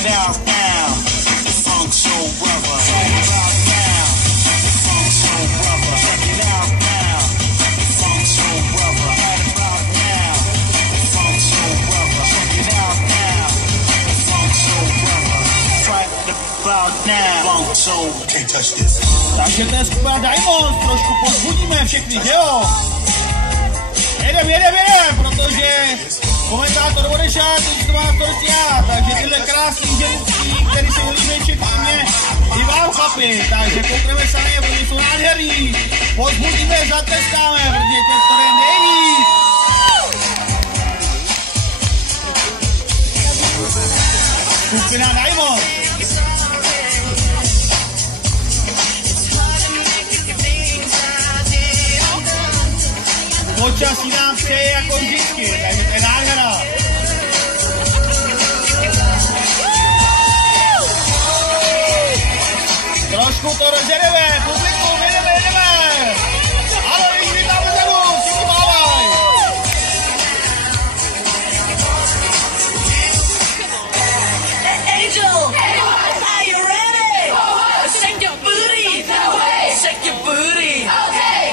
it out now. The Funk Soul Brother. Check it out now. The Funk Soul Brother. Check it out now. The Funk Soul Brother. Check it out now. The Funk Soul Brother. Check it out now. The Funk Soul Brother. Right about now. Funk Soul. Can't touch this. Takže to je skupina Diamonds, trošku pozbudíme všechny, že jo? Jedem, protože komentátor odešel, teď to má to já, takže tyhle krásný ženský, který se líbí všechny mě, i vám chlapi, takže koukneme se na ně, protože jsou nádherný, pozbudíme, zatleskáme, protože to je nejvíc. Skupina Diamonds. Počasí nám přeje jako vždycky, takže to je nádhera. Trošku to rozjedeme, publikum, jedeme. Ano, lidi, vítáme zadu, všichni mávaj. Angel, are you ready? Shake your booty, shake your booty. Okay.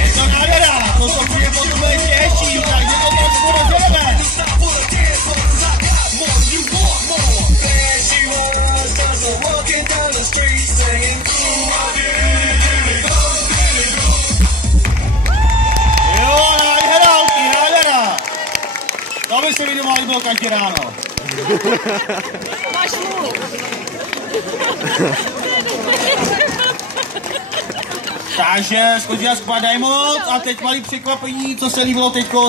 Je to nádhera, toto přijde potom bude ještě hezčí, takže to trošku rozjedeme. Jo, nádhera, holky, nádhera. To by se mi doma líbilo každý ráno. Máš smůlu. Takže skončila skupina Diamonds a teď malý překvapení, co se líbilo teďko.